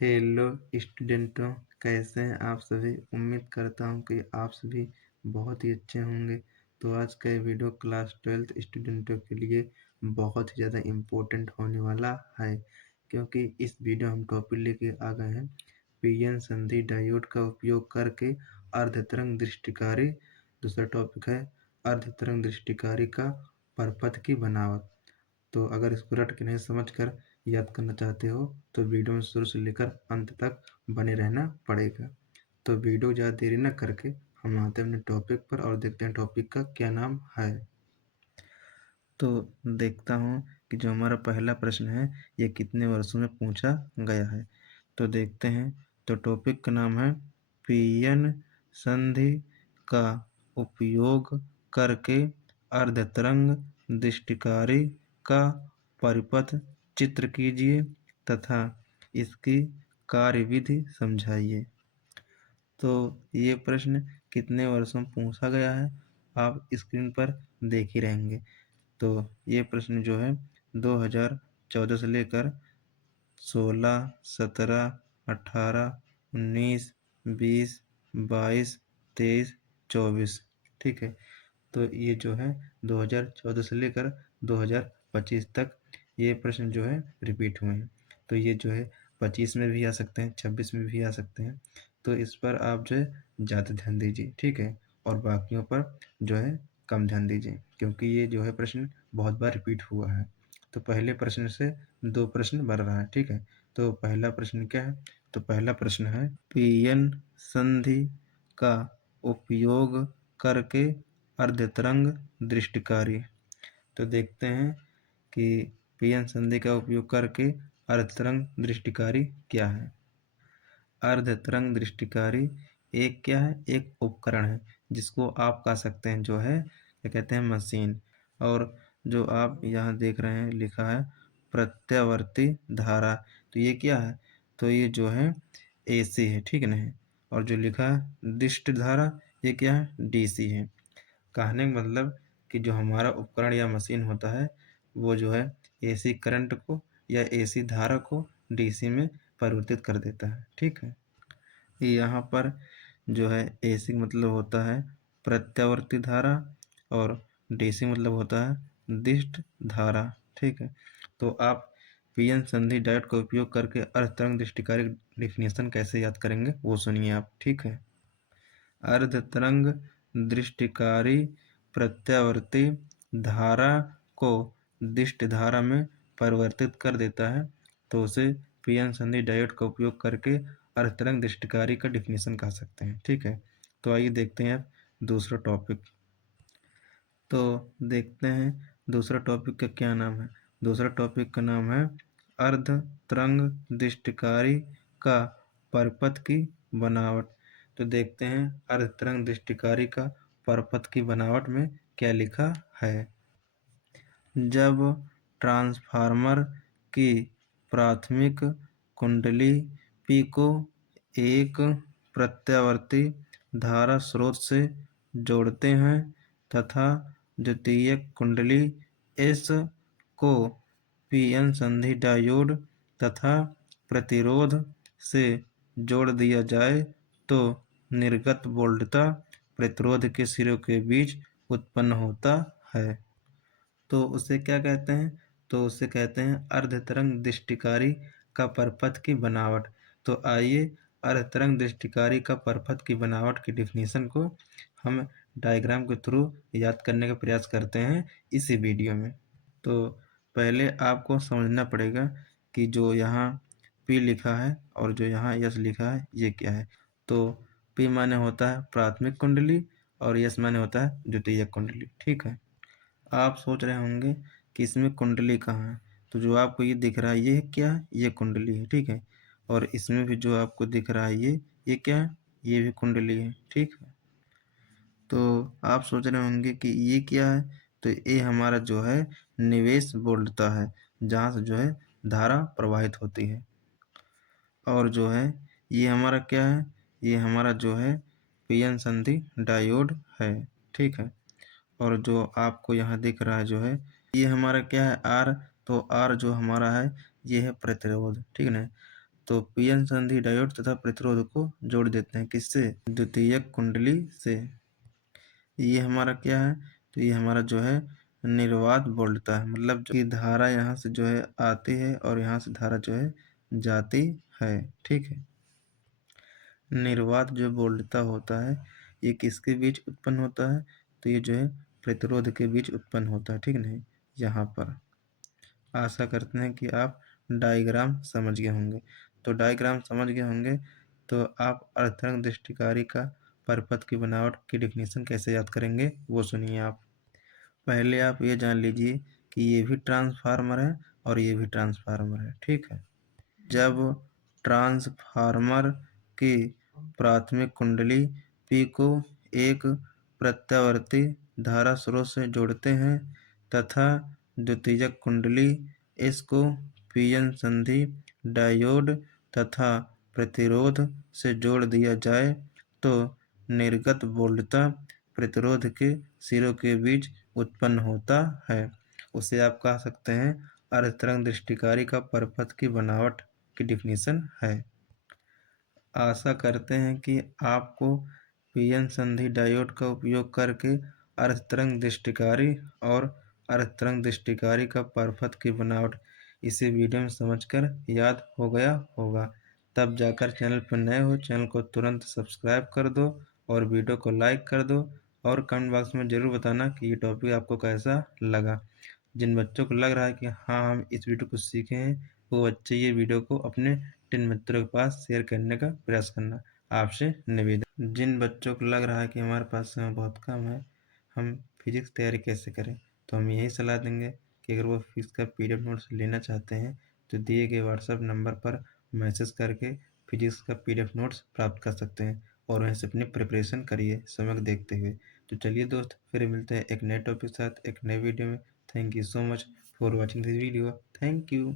Hello स्टूडेंटों, कैसे हैं आप सभी। उम्मीद करता हूं कि आप सभी बहुत ही अच्छे होंगे। तो आज का ये वीडियो क्लास 12th स्टूडेंटों के लिए बहुत ही ज़्यादा इम्पोर्टेंट होने वाला है, क्योंकि इस वीडियो हम टॉपिक लेके आ गए हैं पीएन संधि डायोड का उपयोग करके अर्धतरंग दृष्टिकारी। दूसरा टॉपिक है अर्धतरंग दृष्टिकारी का परपथ की बनावट। तो अगर इसको रट के नहीं समझ कर याद करना चाहते हो तो वीडियो में शुरू से लेकर अंत तक बने रहना पड़ेगा। तो वीडियो ज़्यादा देरी न करके हम आते हैं अपने टॉपिक पर और देखते हैं टॉपिक का क्या नाम है। तो देखता हूँ कि जो हमारा पहला प्रश्न है ये कितने वर्षों में पूछा गया है। तो देखते हैं। तो टॉपिक का नाम है पीएन संधि का उपयोग करके अर्धतरंग दृष्टिकारी का परिपथ चित्र कीजिए तथा इसकी कार्यविधि समझाइए। तो ये प्रश्न कितने वर्षों में पूछा गया है आप स्क्रीन पर देख ही रहेंगे। तो ये प्रश्न जो है 2014 से लेकर 16, 17, 18, 19, 20, 22, 23, 24, ठीक है। तो ये जो है 2014 से लेकर 2025 तक ये प्रश्न जो है रिपीट हुए हैं। तो ये जो है 25 में भी आ सकते हैं, 26 में भी आ सकते हैं। तो इस पर आप जो है ज़्यादा ध्यान दीजिए, ठीक है, और बाकियों पर जो है कम ध्यान दीजिए, क्योंकि ये जो है प्रश्न बहुत बार रिपीट हुआ है। तो पहले प्रश्न से 2 प्रश्न बन रहा है, ठीक है। तो पहला प्रश्न क्या है? तो पहला प्रश्न है पीएन संधि का उपयोग करके अर्धतरंग दृष्टिकारी। तो देखते हैं कि पीएन संधि का उपयोग करके अर्धतरंग दृष्टिकारी क्या है। अर्धतरंग दृष्टिकारी एक क्या है? एक उपकरण है जिसको आप कह सकते हैं जो है क्या कहते हैं, मशीन। और जो आप यहाँ देख रहे हैं लिखा है प्रत्यावर्ती धारा, तो ये क्या है? तो ये जो है एसी है, ठीक नहीं। और जो लिखा है दिष्ट धारा, ये क्या है? डीसी है। कहने का मतलब कि जो हमारा उपकरण या मशीन होता है वो जो है एसी करंट को या एसी धारा को डीसी में परिवर्तित कर देता है, ठीक है। यहाँ पर जो है एसी मतलब होता है प्रत्यावर्ती धारा और डीसी मतलब होता है दिष्ट धारा, ठीक है। तो आप पीएन संधि डायोड का उपयोग करके अर्धतरंग दृष्टिकारी डिफिनेशन कैसे याद करेंगे वो सुनिए आप, ठीक है। अर्धतरंग दृष्टिकारी प्रत्यावर्ती धारा को दिष्ट धारा में परिवर्तित कर देता है, तो उसे पीएन संधि डायोड का उपयोग करके अर्धतरंग दृष्टिकारी का डिफिनेशन कह सकते हैं, ठीक है। तो आइए देखते हैं अब दूसरा टॉपिक। तो देखते हैं दूसरा टॉपिक का क्या नाम है। दूसरा टॉपिक का नाम है अर्धतरंग दृष्टिकारी का परपथ की बनावट। तो देखते हैं अर्धतरंग दृष्टिकारी का परपथ की बनावट में क्या लिखा है। जब ट्रांसफार्मर की प्राथमिक कुंडली P को एक प्रत्यावर्ती धारा स्रोत से जोड़ते हैं तथा द्वितीयक कुंडली S को पीएन संधि डायोड तथा प्रतिरोध से जोड़ दिया जाए तो निर्गत वोल्टता प्रतिरोध के सिरों के बीच उत्पन्न होता है। तो उसे क्या कहते हैं? तो उसे कहते हैं अर्धतरंग दृष्टिकारी का परपथ की बनावट। तो आइए अर्धतरंग दृष्टिकारी का परपथ की बनावट की डिफिनीशन को हम डायग्राम के थ्रू याद करने का प्रयास करते हैं इसी वीडियो में। तो पहले आपको समझना पड़ेगा कि जो यहाँ P लिखा है और जो यहाँ S लिखा है ये क्या है। तो P माने होता है प्राथमिक कुंडली और S माने होता है द्वितीयक कुंडली, ठीक है। आप सोच रहे होंगे कि इसमें कुंडली कहाँ है। तो जो आपको ये दिख रहा है ये क्या है? ये कुंडली है, ठीक है। और इसमें भी जो आपको दिख रहा है ये क्या है? ये भी कुंडली है, ठीक है। तो आप सोच रहे होंगे कि ये क्या है? तो ये हमारा जो है निवेश बोल्टता है, जहाँ से जो है धारा प्रवाहित होती है। और जो है ये हमारा क्या है? ये हमारा जो है पीएन संधि डायोड है, ठीक है। और जो आपको यहाँ दिख रहा है जो है ये हमारा क्या है? आर। तो आर जो हमारा है ये है प्रतिरोध, ठीक है ना। तो पीएन संधि डायोड तथा प्रतिरोध को जोड़ देते हैं, किससे? द्वितीयक कुंडली से। ये हमारा क्या है? तो ये हमारा जो है निर्वात बोलता है, मतलब जो कि धारा यहाँ से जो है आती है और यहाँ से धारा जो है जाती है। ठीक है। निर्वात जो बोल्टता होता है ये किसके बीच उत्पन्न होता है? तो ये जो है प्रतिरोध के बीच उत्पन्न होता है। ठीक नहीं, यहाँ पर आशा करते हैं कि आप डायग्राम समझ गए होंगे। तो डायग्राम समझ गए होंगे तो आप अर्थरंग दृष्टिकारी का परपथ की बनावट की डिफिनीशन कैसे याद करेंगे वो सुनिए आप। पहले आप ये जान लीजिए कि ये भी ट्रांसफार्मर है और ये भी ट्रांसफार्मर है। ठीक है। जब ट्रांसफार्मर की प्राथमिक कुंडली P को एक प्रत्यावर्ती धारा स्रोत से जोड़ते हैं तथा द्वितीयक कुंडली S को पीएन संधि डायोड तथा प्रतिरोध से जोड़ दिया जाए तो निर्गत वोल्टता प्रतिरोध के सिरों के बीच उत्पन्न होता है। उसे आप कह सकते हैं अर्धतरंग दृष्टिकारी का परपथ की बनावट की डिफिनीशन है। आशा करते हैं कि आपको पीएन संधि डायोड का उपयोग करके अर्धतरंग दृष्टिकारी और अर्धतरंग दृष्टिकारी का परपथ की बनावट इसी वीडियो में समझकर याद हो गया होगा। तब जाकर चैनल पर नए हो चैनल को तुरंत सब्सक्राइब कर दो और वीडियो को लाइक कर दो और कमेंट बॉक्स में ज़रूर बताना कि ये टॉपिक आपको कैसा लगा। जिन बच्चों को लग रहा है कि हाँ हम इस वीडियो को सीखे हैं वो बच्चे ये वीडियो को अपने 10 मित्रों के पास शेयर करने का प्रयास करना। आपसे निवेदन, जिन बच्चों को लग रहा है कि हमारे पास समय बहुत कम है, हम फिजिक्स तैयारी कैसे करें, तो हम यही सलाह देंगे कि अगर वो फिजिक्स का PDF नोट्स लेना चाहते हैं तो दिए गए व्हाट्सएप नंबर पर मैसेज करके फिजिक्स का PDF नोट्स प्राप्त कर सकते हैं और वहीं से अपनी प्रिपरेशन करिए समय देखते हुए। तो चलिए दोस्त, फिर मिलते हैं एक नए टॉपिक के साथ एक नए वीडियो में। Thank you so much for watching this video. Thank you.